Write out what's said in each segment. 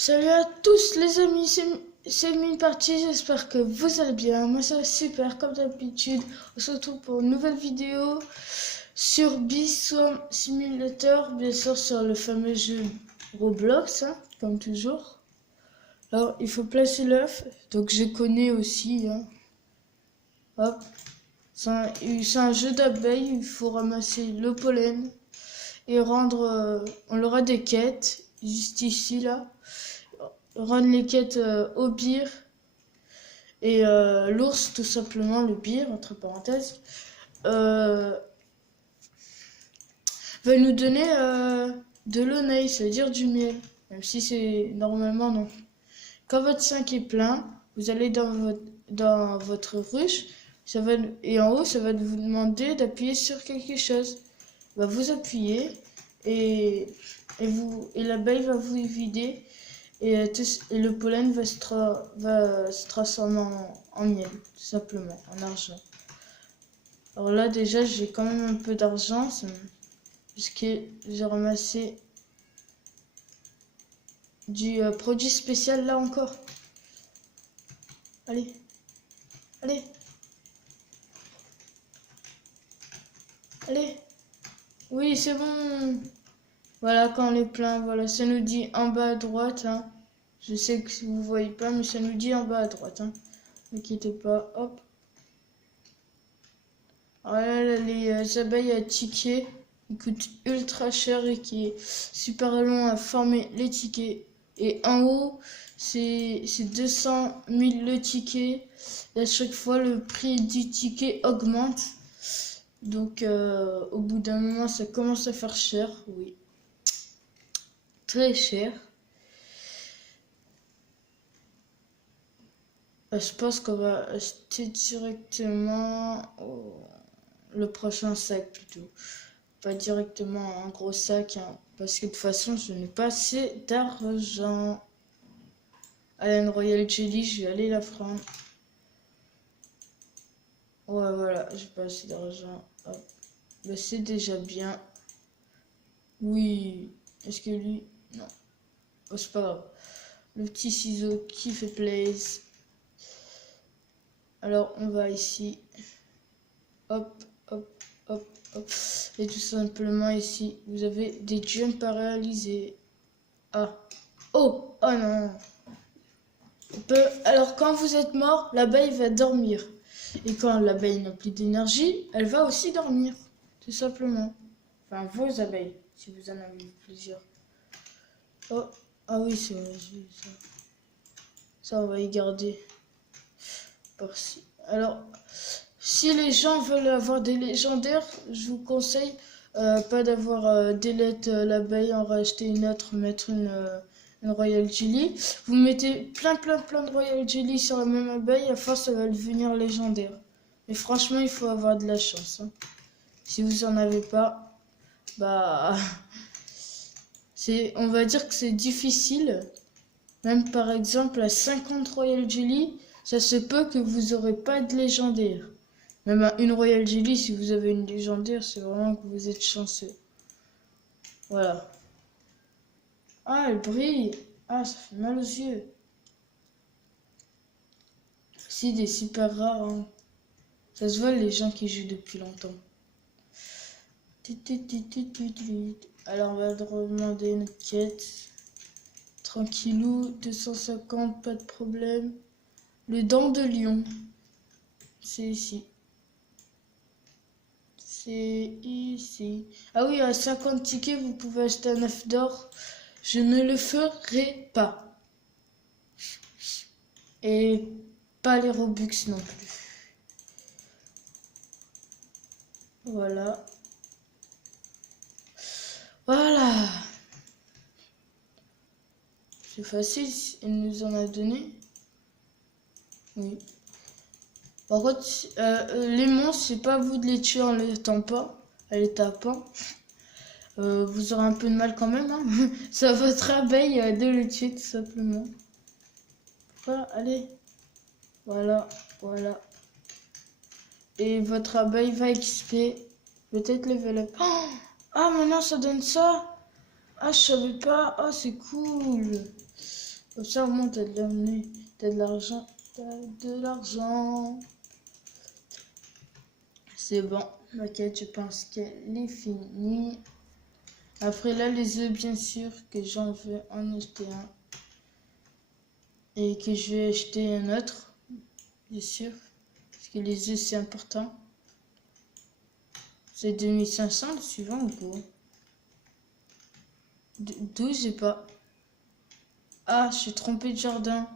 Salut à tous les amis, c'est Mineparty, j'espère que vous allez bien. Moi ça va super comme d'habitude. On se retrouve pour une nouvelle vidéo sur Bee Swarm Simulator, bien sûr sur le fameux jeu Roblox, hein, comme toujours. Alors il faut placer l'œuf, donc je connais aussi. Hein. Hop, c'est un jeu d'abeilles, il faut ramasser le pollen et rendre. On aura des quêtes, juste ici là. Rendre les quêtes au bir et l'ours tout simplement, le bir entre parenthèses, va nous donner de l'oneille, c'est-à-dire du miel, même si c'est normalement non. Quand votre sac est plein, vous allez dans votre ruche, et en haut ça va vous demander d'appuyer sur quelque chose. Vous appuyez et l'abeille va vous vider. Et le pollen va se transformer en miel, tout simplement, en argent. Alors là, déjà, j'ai quand même un peu d'argent, puisque j'ai ramassé du produit spécial là encore. Allez, allez, allez. Oui, c'est bon. Voilà, quand on est plein, voilà, ça nous dit en bas à droite, hein. Je sais que vous voyez pas, mais ça nous dit en bas à droite, hein. N'inquiétez pas, hop. Voilà, les abeilles à tickets, qui coûtent ultra cher et qui est super long à former les tickets. Et en haut, c'est 200 000 le ticket. Et à chaque fois, le prix du ticket augmente. Donc, au bout d'un moment, ça commence à faire cher, oui. Très cher. Je pense qu'on va acheter directement le prochain sac plutôt. Pas directement un gros sac, hein, parce que de toute façon, je n'ai pas assez d'argent. Allez, une Royal Jelly, je vais aller la prendre. Ouais, voilà, j'ai pas assez d'argent. Bah, c'est déjà bien. Oui. Est-ce que lui... Non. Oh, c'est pas grave. Le petit ciseau qui fait plaisir. Alors, on va ici. Hop, hop, hop, hop. Et tout simplement ici, vous avez des jumps à réaliser. Ah. Oh, oh non. Alors, quand vous êtes mort, l'abeille va dormir. Et quand l'abeille n'a plus d'énergie, elle va aussi dormir. Tout simplement. Enfin, vos abeilles, si vous en avez plusieurs. Oh, ah oui, c'est vrai, ça. Ça, on va y garder. Par-ci. Alors, si les gens veulent avoir des légendaires, je vous conseille pas d'avoir delete l'abeille, en racheter une autre, mettre une Royal Jelly. Vous mettez plein de Royal Jelly sur la même abeille, à force ça va devenir légendaire. Mais franchement, il faut avoir de la chance. Hein. Si vous en avez pas, bah, on va dire que c'est difficile. Même par exemple à 50 Royal Jelly, ça se peut que vous aurez pas de légendaire. Même à une Royal Jelly, si vous avez une légendaire, c'est vraiment que vous êtes chanceux. Voilà. Ah, elle brille. Ah, ça fait mal aux yeux. C'est des super rares. Hein. Ça se voit les gens qui jouent depuis longtemps. Alors, on va demander une quête. Tranquillou, 250, pas de problème. Le dent de lion. C'est ici. C'est ici. Ah oui, à 50 tickets, vous pouvez acheter un œuf d'or. Je ne le ferai pas. Et pas les Robux non plus. Voilà. Voilà. C'est facile, elle nous en a donné. Oui. Par contre, les monstres, c'est pas vous de les tuer en les tapant. Vous aurez un peu de mal quand même. Hein. C'est à votre abeille de le tuer tout simplement. Voilà, allez. Voilà, voilà. Et votre abeille va XP. Peut-être level up. Oh, ah, maintenant ça donne ça. Ah, je savais pas. Ah, c'est cool. Comme ça, au moins, t'as de l'argent. T'as de l'argent. C'est bon. La quête, je pense qu'elle est finie. Après, là, les œufs, bien sûr, que j'en veux en acheter un. Et que je vais acheter un autre, bien sûr. Parce que les œufs, c'est important. C'est 2500 le suivant ou quoi? 12, j'ai pas. Ah, je suis trompé de jardin.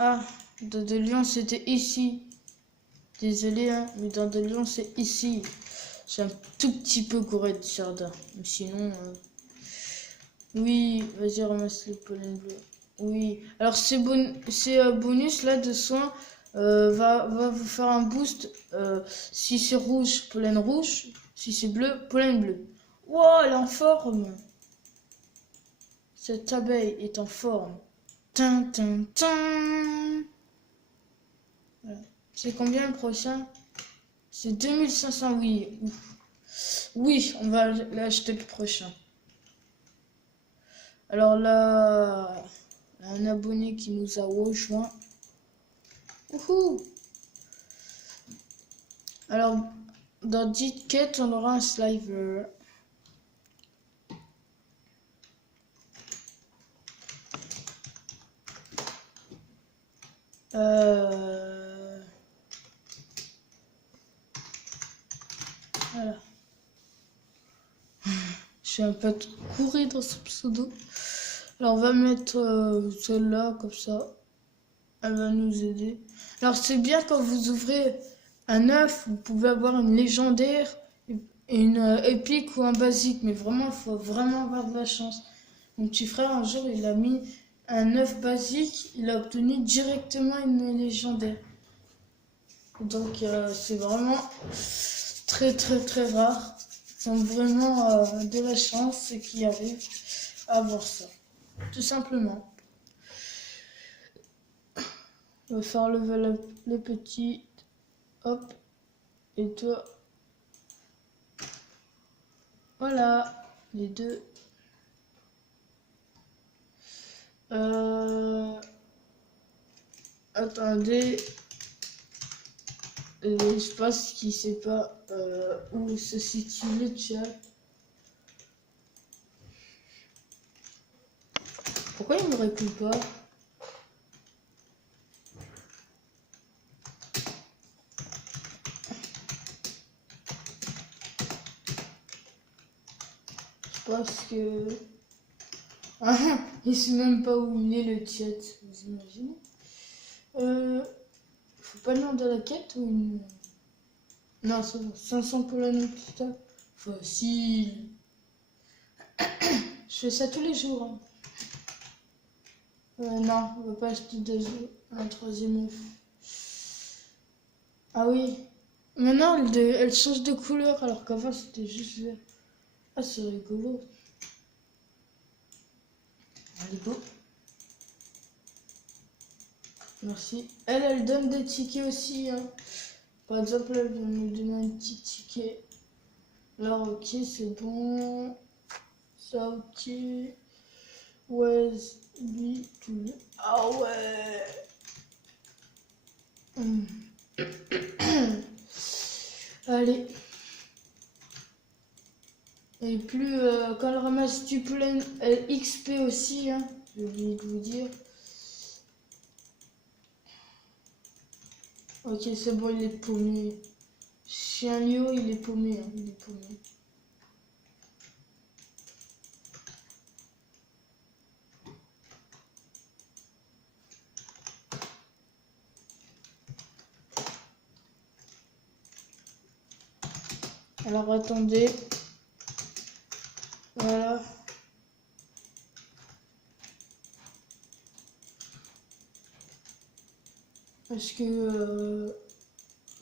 Ah, dans de Lyon, c'était ici. Désolé, hein, mais dans de Lyon, c'est ici. J'ai un tout petit peu couru de jardin. Mais sinon, oui, vas-y, ramasse le pollen bleu. Oui, alors ces bonus là de soins va vous faire un boost. Si c'est rouge, pollen rouge. Si c'est bleu, pollen bleu. Wow, elle est en forme. Cette abeille est en forme. Tin, tin, tin. Voilà. C'est combien le prochain? C'est 2500, oui. Oui, on va l'acheter le prochain. Alors là, un abonné qui nous a rejoint. Wouhou! Alors, dans 10 quêtes, on aura un sliver. Voilà. Je suis un peu couru dans ce pseudo. Alors, on va mettre celle-là, comme ça. Elle va nous aider. Alors, c'est bien quand vous ouvrez un œuf, vous pouvez avoir une légendaire, une épique ou un basique. Mais vraiment, il faut vraiment avoir de la chance. Mon petit frère, un jour, il a mis un œuf basique. Il a obtenu directement une légendaire. Donc, c'est vraiment très, très, très rare. Ils ont vraiment de la chance et qui arrivent à avoir ça. Tout simplement. On va faire level up les petits. Hop. Et toi. Voilà. Les deux. Attendez. Je pense qu'il sait pas où se situe le chat. Pourquoi il me répond pas? Parce que... Ah, il sait même pas où il est le chat, vous imaginez? Faut pas demander la quête ou une... Non, c'est bon. 500 pour l'année plus tard. Facile. Je fais ça tous les jours. Hein. Non, on va pas acheter un troisième œuf. Ah oui. Maintenant, elle change de couleur alors qu'avant c'était juste vert. Ah, c'est rigolo. Elle est beau. Merci. Elle donne des tickets aussi. Hein. Par exemple, elle vient nous donner un petit ticket. Alors, ok, c'est bon. Ça, ok. Ouais, lui, tout. Ah ouais. Allez. Et plus, quand elle ramasse du plein, elle XP aussi, hein. J'ai oublié de vous dire. Ok, c'est bon, il est paumé. Chien Lio, il est paumé, hein, il est paumé. Alors attendez. Voilà. Parce que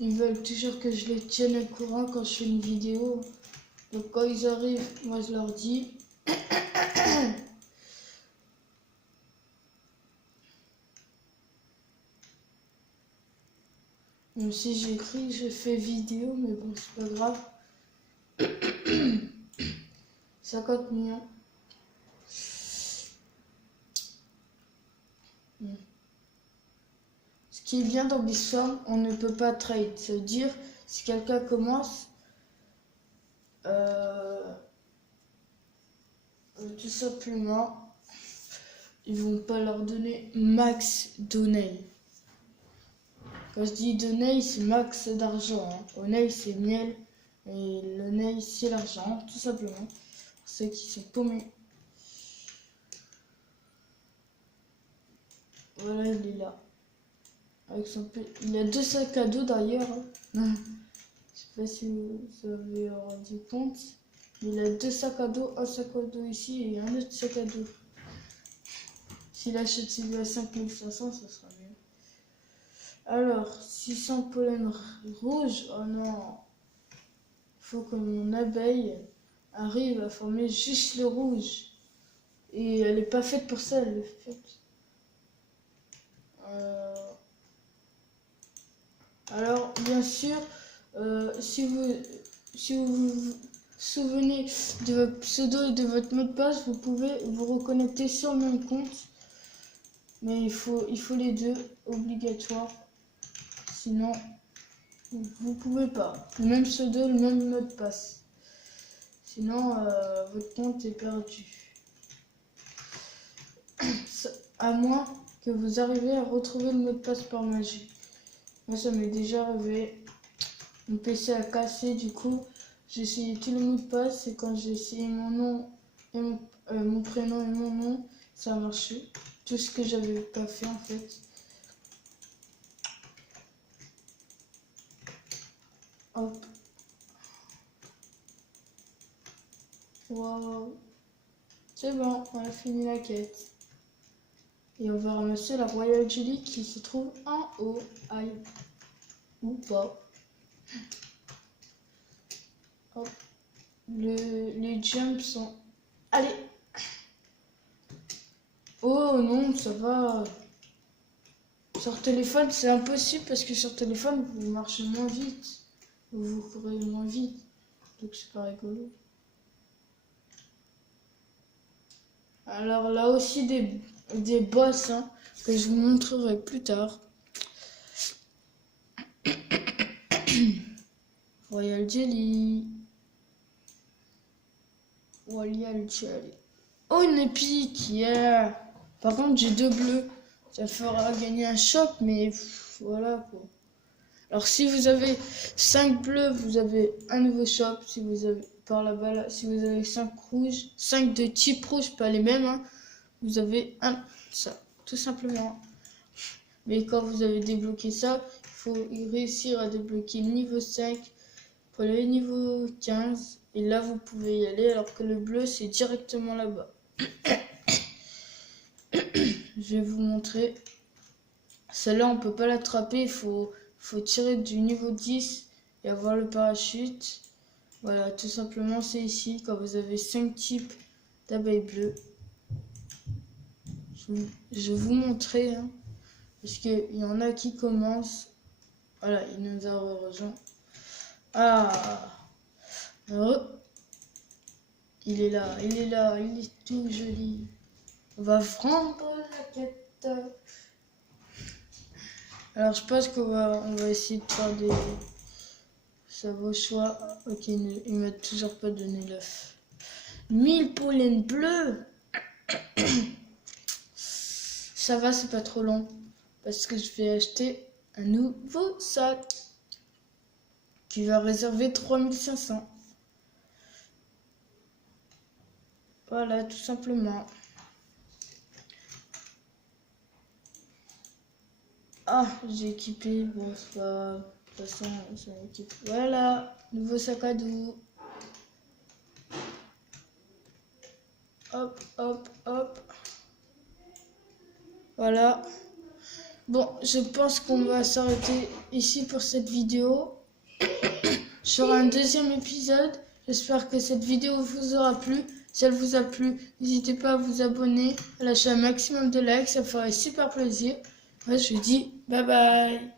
ils veulent toujours que je les tienne au courant quand je fais une vidéo. Donc quand ils arrivent, moi je leur dis. Même si j'écris, je fais vidéo, mais bon, c'est pas grave. 50 millions. Ce qui est bien dans Bisfarm, on ne peut pas trade. Ça veut dire, si quelqu'un commence, tout simplement, ils vont pas leur donner max données. Quand je dis données, c'est max d'argent. Hein. Oneil, c'est miel. Et l'oneil, c'est l'argent, tout simplement. Pour ceux qui sont paumés. Voilà, il est là. Avec son il a 2 sacs à dos d'ailleurs. Hein. Je sais pas si vous avez rendu compte. Il a 2 sacs à dos, un sac à dos ici et un autre sac à dos. S'il achète celui à 5500, ça sera mieux. Alors, 600 pollen rouge, oh non. Faut que mon abeille arrive à former juste le rouge. Et elle n'est pas faite pour ça, elle est faite. Alors, bien sûr, si vous vous souvenez de votre pseudo et de votre mot de passe, vous pouvez vous reconnecter sur le même compte. Mais il faut les deux, obligatoire. Sinon, vous pouvez pas. Le même pseudo, le même mot de passe. Sinon, votre compte est perdu. À moins que vous arriviez à retrouver le mot de passe par magie. Moi, ça m'est déjà arrivé. Mon PC a cassé, du coup, j'ai essayé tous les mots de passe. Et quand j'ai essayé mon nom, et mon prénom et mon nom, ça a marché. Tout ce que j'avais pas fait, en fait. Hop. Wow. C'est bon, on a fini la quête. Et on va ramasser la Royal Jelly qui se trouve en haut. Aïe. Ou pas. Hop. Les jumps sont... Allez. Oh non, ça va. Sur téléphone, c'est impossible parce que sur téléphone, vous marchez moins vite. Vous courez moins vite. Donc c'est pas rigolo. Alors là aussi des boss hein, que je vous montrerai plus tard. Royal Jelly. Royal Jelly. Oh une épique, yeah. Par contre j'ai 2 bleus. Ça fera gagner un shop, mais voilà quoi. Alors si vous avez 5 bleus, vous avez un nouveau shop. Si vous avez par là-bas, là, si vous avez 5 rouges, 5 de type rouge, pas les mêmes, hein, vous avez ça, tout simplement. Mais quand vous avez débloqué ça, il faut réussir à débloquer le niveau 5 pour le niveau 15. Et là, vous pouvez y aller, alors que le bleu, c'est directement là-bas. Je vais vous montrer. Celle-là, on peut pas l'attraper, il faut tirer du niveau 10 et avoir le parachute. Voilà, tout simplement, c'est ici, quand vous avez 5 types d'abeilles bleues. Je vais vous montrer, hein, parce qu'il y en a qui commencent. Voilà, il nous a rejoint. Ah, il est là, il est tout joli. On va prendre la quête. Alors, je pense qu'on va essayer de faire des... Ça vaut choix. Ok, il m'a toujours pas donné l'œuf. 1000 pollens bleus. Ça va, c'est pas trop long. Parce que je vais acheter un nouveau sac. Qui va réserver 3500. Voilà, tout simplement. Ah, j'ai équipé. Bon, c'est pas... De toute façon, ça équipe. Voilà, nouveau sac à dos. Hop, hop, hop. Voilà. Bon, je pense qu'on va s'arrêter ici pour cette vidéo. Je ferai un deuxième épisode. J'espère que cette vidéo vous aura plu. Si elle vous a plu, n'hésitez pas à vous abonner, à lâcher un maximum de likes. Ça me ferait super plaisir. Moi, je vous dis bye bye.